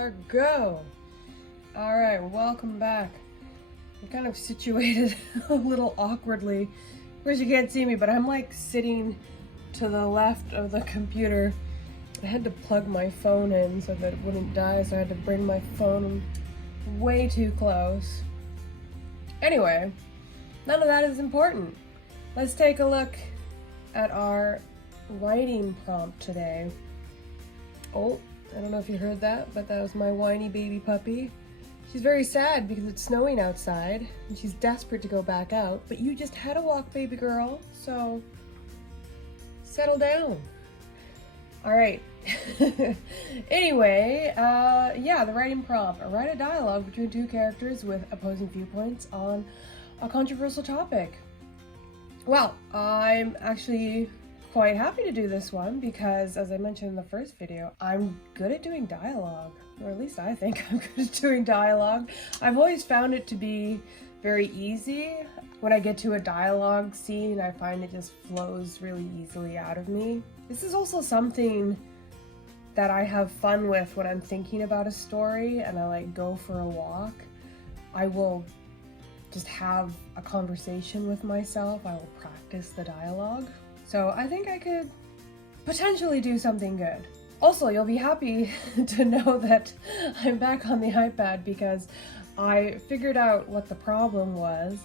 are go. All right, welcome back. I'm kind of situated a little awkwardly. Of course you can't see me, but I'm like sitting to the left of the computer. I had to plug my phone in so that it wouldn't die, so I had to bring my phone way too close. Anyway, none of that is important. Let's take a look at our writing prompt today. Oh, I don't know if you heard that, but that was my whiny baby puppy. She's very sad because it's snowing outside and she's desperate to go back out, but you just had a walk, baby girl, so settle down. All right. Anyway, the writing prompt. Write a dialogue between two characters with opposing viewpoints on a controversial topic. Well, I'm actually quite happy to do this one because, as I mentioned in the first video, I'm good at doing dialogue, or at least I think I'm good at doing dialogue. I've always found it to be very easy. When I get to a dialogue scene, I find it just flows really easily out of me. This is also something that I have fun with when I'm thinking about a story and I like go for a walk. I will just have a conversation with myself. I will practice the dialogue. So I think I could potentially do something good. Also, you'll be happy to know that I'm back on the iPad because I figured out what the problem was.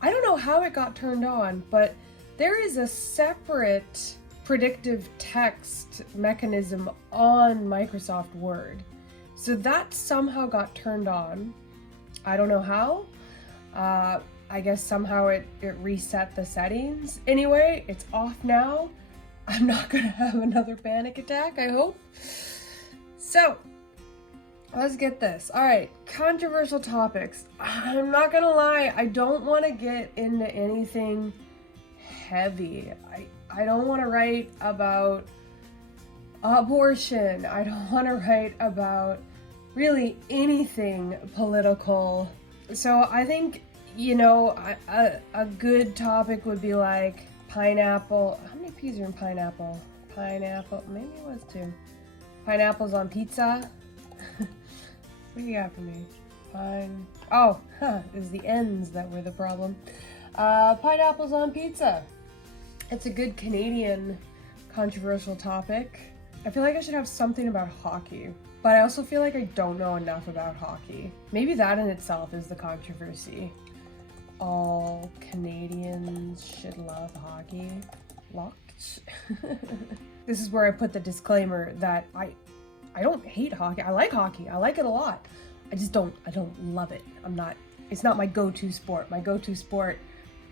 I don't know how it got turned on, but there is a separate predictive text mechanism on Microsoft Word. So that somehow got turned on. I don't know how. I guess somehow it reset the settings. Anyway, it's off now. I'm not gonna have another panic attack, I hope. So, let's get this. All right, controversial topics. I'm not gonna lie, I don't want to get into anything heavy. I don't want to write about abortion. I don't want to write about really anything political. So I think, you know, a good topic would be like pineapple. How many P's are in pineapple? Pineapple, maybe it was two. Pineapples on pizza. What do you got for me? It's the ends that were the problem. Pineapples on pizza. It's a good Canadian controversial topic. I feel like I should have something about hockey, but I also feel like I don't know enough about hockey. Maybe that in itself is the controversy. All Canadians should love hockey. Locked. This is where I put the disclaimer that I don't hate hockey. I like hockey. I like it a lot. I don't love it. It's not my go-to sport. My go-to sport,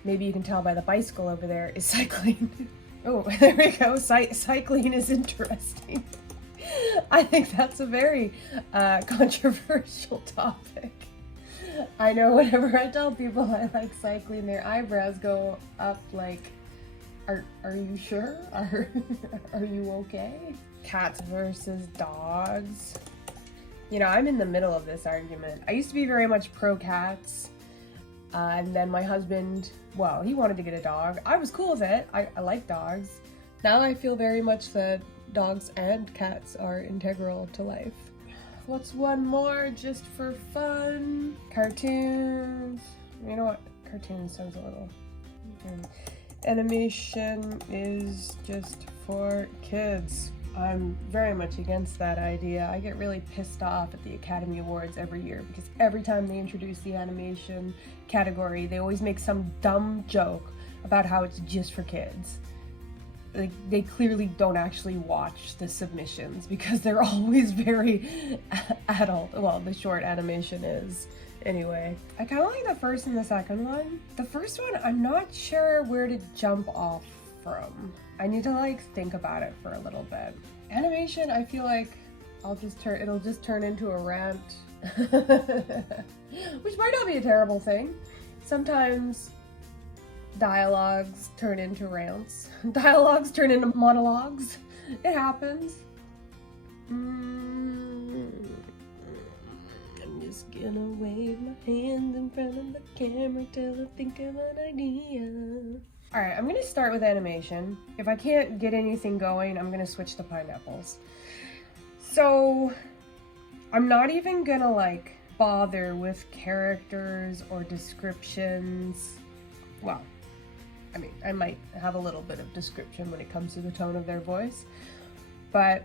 maybe you can tell by the bicycle over there, is cycling. Oh, there we go. Cycling is interesting. I think that's a very controversial topic. I know whenever I tell people I like cycling, their eyebrows go up like, are you sure? Are you okay? Cats versus dogs. You know, I'm in the middle of this argument. I used to be very much pro cats. And then my husband, well, he wanted to get a dog. I was cool with it. I like dogs. Now I feel very much that dogs and cats are integral to life. What's one more just for fun? Cartoons. You know what? Cartoons sounds a little... Animation is just for kids. I'm very much against that idea. I get really pissed off at the Academy Awards every year because every time they introduce the animation category, they always make some dumb joke about how it's just for kids. Like, they clearly don't actually watch the submissions because they're always very adult. Well, the short animation is. Anyway, I kind of like the first and the second one. The first one, I'm not sure where to jump off from. I need to like think about it for a little bit. Animation, I feel like it'll just turn into a rant. Which might not be a terrible thing. Sometimes dialogues turn into rants. Dialogues turn into monologues. It happens. I'm just gonna wave my hands in front of the camera till I think of an idea. Alright, I'm gonna start with animation. If I can't get anything going, I'm gonna switch to pineapples. So, I'm not even gonna like bother with characters or descriptions. Well, I mean, I might have a little bit of description when it comes to the tone of their voice, but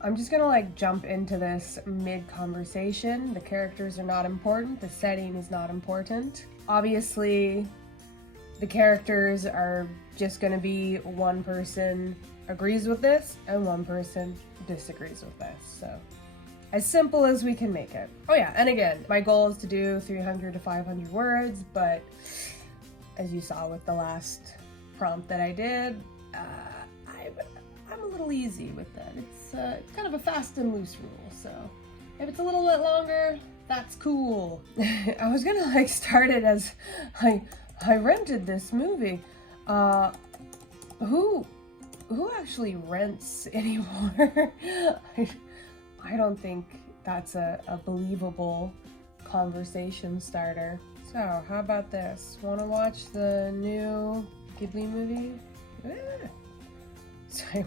I'm just gonna like jump into this mid-conversation. The characters are not important, the setting is not important. Obviously, the characters are just gonna be one person agrees with this and one person disagrees with this, so as simple as we can make it. Oh yeah, and again, my goal is to do 300 to 500 words, but as you saw with the last prompt that I did, I'm a little easy with that. It's kind of a fast and loose rule, so if it's a little bit longer, that's cool. I was gonna like start it as I rented this movie. Who actually rents anymore? I don't think that's a believable conversation starter. So, how about this? Wanna watch the new Ghibli movie? Sorry,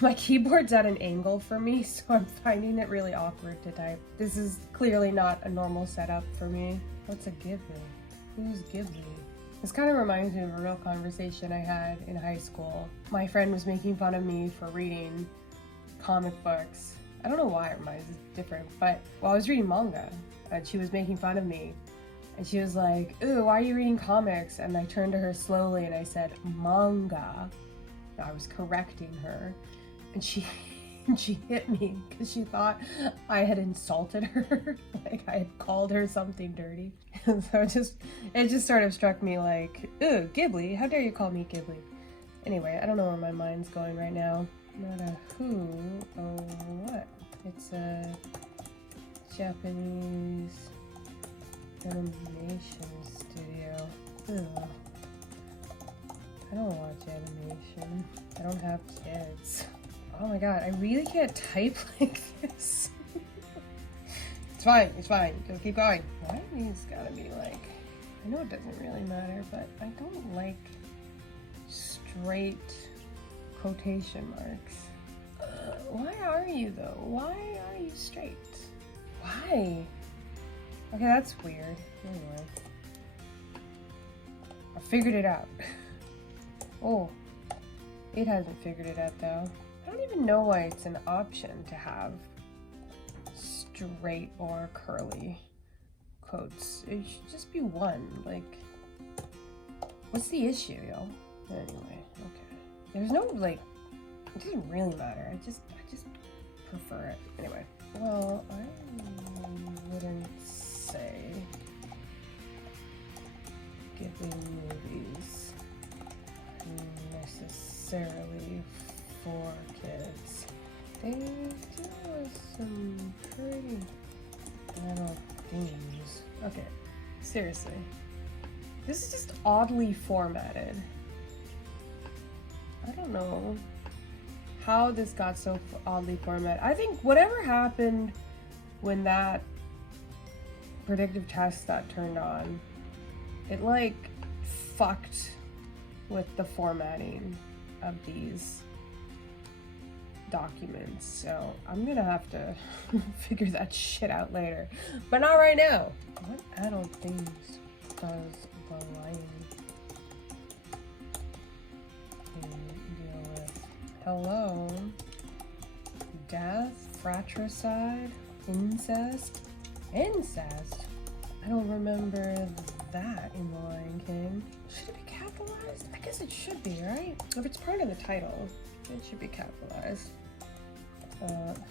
my keyboard's at an angle for me, so I'm finding it really awkward to type. This is clearly not a normal setup for me. What's a Ghibli? Who's Ghibli? This kind of reminds me of a real conversation I had in high school. My friend was making fun of me for reading comic books. I don't know why mine is different, but I was reading manga, and she was making fun of me. And she was like, "Ooh, why are you reading comics?" And I turned to her slowly and I said, "Manga." I was correcting her, and she hit me because she thought I had insulted her, like I had called her something dirty. And so it just sort of struck me like, "Ooh, Ghibli, how dare you call me Ghibli?" Anyway, I don't know where my mind's going right now. Not a who, oh what? It's a Japanese animation studio. Ugh. I don't watch animation. I don't have kids. Oh my god, I really can't type like this. It's fine, just keep going. Why are these gotta be like, I know it doesn't really matter, but I don't like straight quotation marks. Why are you though? Why are you straight? Why? Okay, that's weird. Anyway. I figured it out. Oh, it hasn't figured it out though. I don't even know why it's an option to have straight or curly quotes. It should just be one. Like, what's the issue, yo? Anyway, okay. There's no like, it doesn't really matter. I just prefer it. Anyway, well, I wouldn't say Ghibli movies necessarily for kids. They do some pretty adult themes. Okay, seriously. This is just oddly formatted. I don't know how this got so oddly formatted. I think whatever happened when that predictive test got turned on, it like fucked with the formatting of these documents. So I'm gonna have to figure that shit out later, but not right now. What adult things does the Lion deal with? Hello? Death? Fratricide? Incest? Incest? I don't remember that in The Lion King. Should it be capitalized? I guess it should be, right? If it's part of the title, it should be capitalized.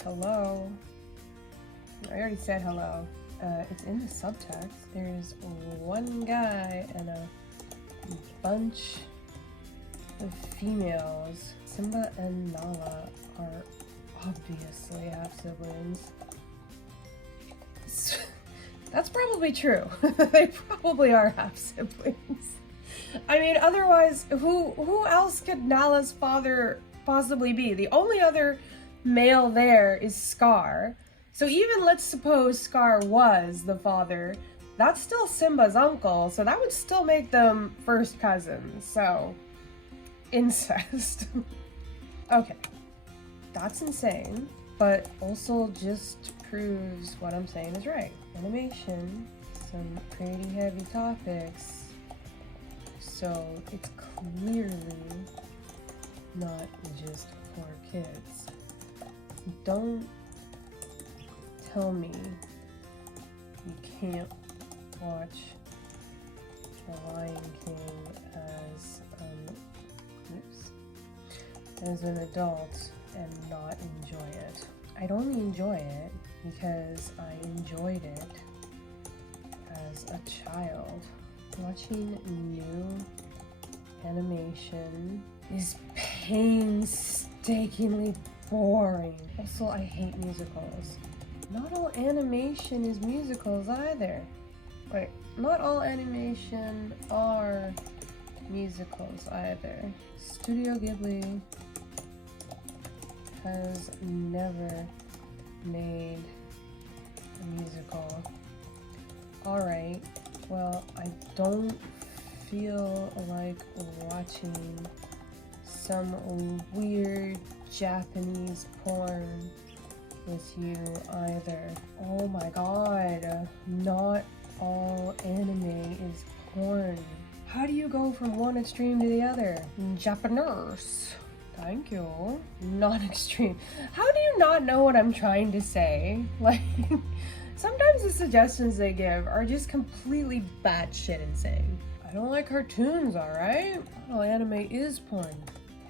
Hello? I already said hello. It's in the subtext. There's one guy and a bunch of females. Simba and Nala are obviously half-siblings. That's probably true. They probably are half-siblings. I mean, otherwise, who else could Nala's father possibly be? The only other male there is Scar. So even let's suppose Scar was the father, that's still Simba's uncle, so that would still make them first cousins. So, incest. Okay, that's insane, but also just proves what I'm saying is right. Animation, some pretty heavy topics, so it's clearly not just for kids. Don't tell me you can't watch The Lion King as an adult and not enjoy it. I'd only enjoy it because I enjoyed it as a child. Watching new animation is painstakingly boring. Also, I hate musicals. Not all animation is musicals either. Wait, not all animation are musicals either. Studio Ghibli has never made a musical. Alright, well, I don't feel like watching some weird Japanese porn with you either. Oh my god, not all anime is porn. How do you go from one extreme to the other? Japanese. Thank you. Not extreme. How do you not know what I'm trying to say? Like, sometimes the suggestions they give are just completely batshit insane. I don't like cartoons, alright? Well, anime is porn.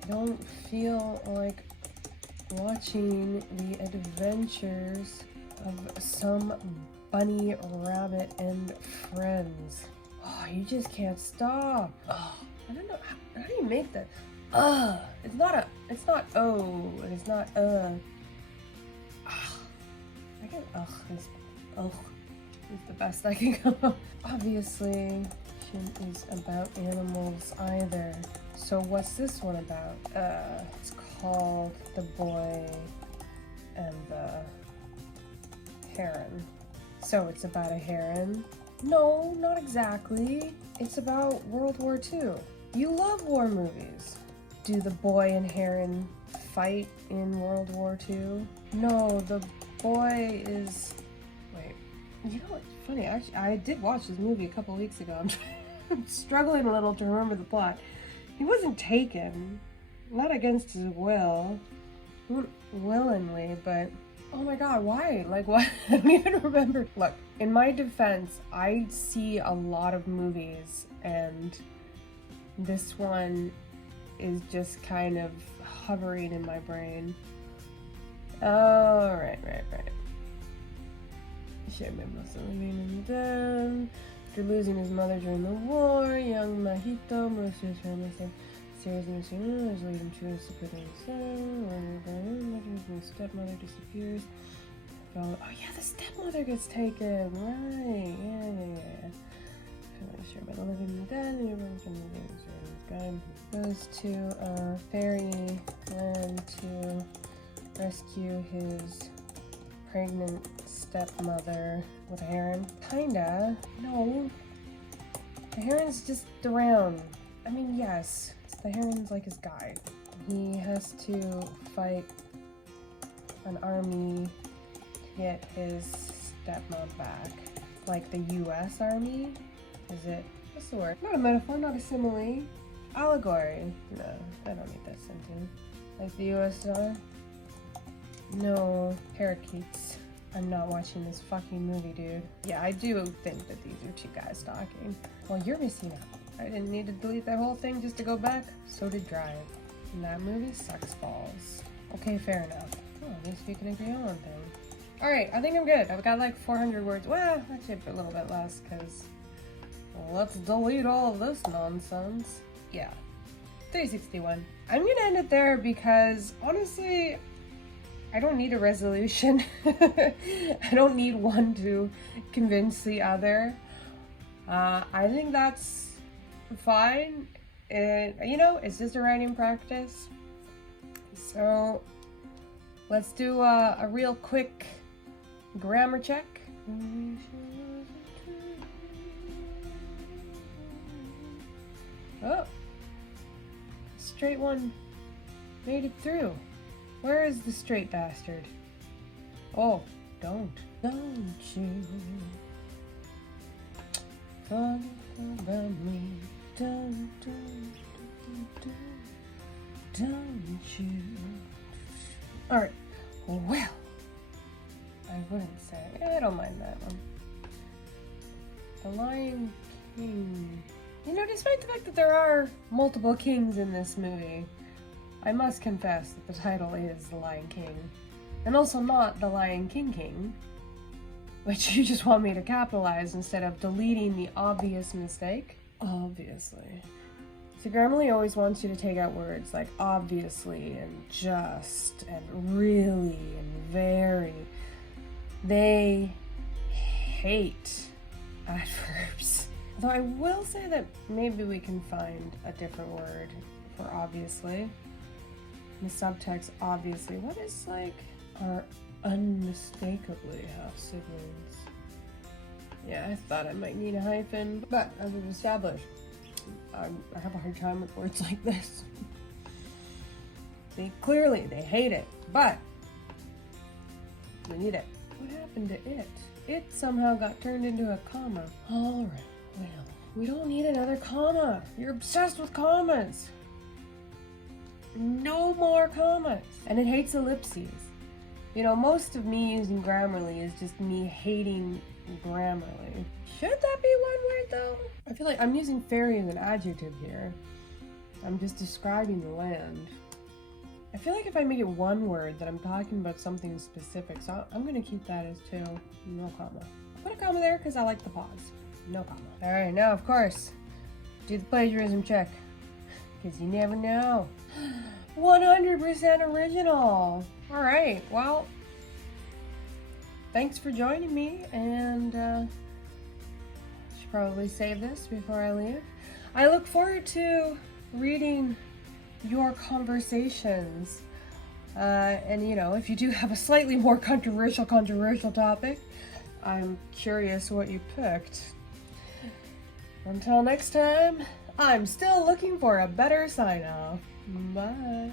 I don't feel like watching the adventures of some bunny rabbit and friends. Oh, you just can't stop. Oh, I don't know. How do you make that? It's not oh, and it's not I guess is the best I can come up. Obviously, it isn't about animals either. So what's this one about? It's called The Boy and the Heron. So it's about a heron? No, not exactly. It's about World War II. You love war movies. Do the boy and heron fight in World War II? No, the boy is... Wait, you know what's funny? Actually, I did watch this movie a couple weeks ago. I'm struggling a little to remember the plot. He wasn't taken. Not against his will. Willingly, but... Oh my god, why? Like, why? I don't even remember. Look, in my defense, I see a lot of movies, and this one is just kind of hovering in my brain. Oh, right. Sherman must have living in them. After losing his mother during the war, young Mahito moves to his family. Series missionaries lead him to a supporting son. His stepmother disappears. Oh yeah, the stepmother gets taken. Right. Yeah. Sure, by the living dead, goes to fairy land to rescue his pregnant stepmother with a heron. Kinda. No. The heron's just around. I mean, yes. The heron's like his guide. He has to fight an army to get his stepmom back. Like the US Army? Is it? What's the word? Not a metaphor, not a simile. Allegory. No, I don't need that sentence. Like the US are? No, parakeets. I'm not watching this fucking movie, dude. Yeah, I do think that these are two guys talking. Well, you're missing out. I didn't need to delete that whole thing just to go back. So did Drive. And that movie sucks balls. Okay, fair enough. Oh, at least we can agree on one thing. Alright, I think I'm good. I've got like 400 words. Well, actually a little bit less, because let's delete all of this nonsense. Yeah. 361. I'm gonna end it there because, honestly, I don't need a resolution. I don't need one to convince the other. I think that's fine. You know, it's just a writing practice. So let's do a real quick grammar check. Oh, straight one made it through. Where is the straight bastard? Oh, don't you forget about me, don't you. Alright, well, I wouldn't say, I don't mind that one. The Lion King. You know, despite the fact that there are multiple kings in this movie, I must confess that the title is The Lion King. And also not The Lion King, which you just want me to capitalize instead of deleting the obvious mistake. Obviously. So Grammarly always wants you to take out words like obviously and just and really and very. They hate adverbs. Though I will say that maybe we can find a different word for obviously. The subtext, obviously. What is like our unmistakably half siblings? Yeah, I thought I might need a hyphen, but as we've established, I have a hard time with words like this. See, clearly they hate it, but we need it. What happened to it? It somehow got turned into a comma. All right, well, we don't need another comma. You're obsessed with commas. No more commas. And it hates ellipses. You know, most of me using Grammarly is just me hating Grammarly. Should that be one word though? I feel like I'm using fairy as an adjective here. I'm just describing the land. I feel like if I make it one word that I'm talking about something specific, so I'm gonna keep that as two, no comma. I'll put a comma there because I like the pause. No comma. All right, now of course, do the plagiarism check. Because you never know. 100% original. All right, well, thanks for joining me, and I should probably save this before I leave. I look forward to reading your conversations. And you know, if you do have a slightly more controversial topic, I'm curious what you picked. Until next time, I'm still looking for a better sign-off. Bye.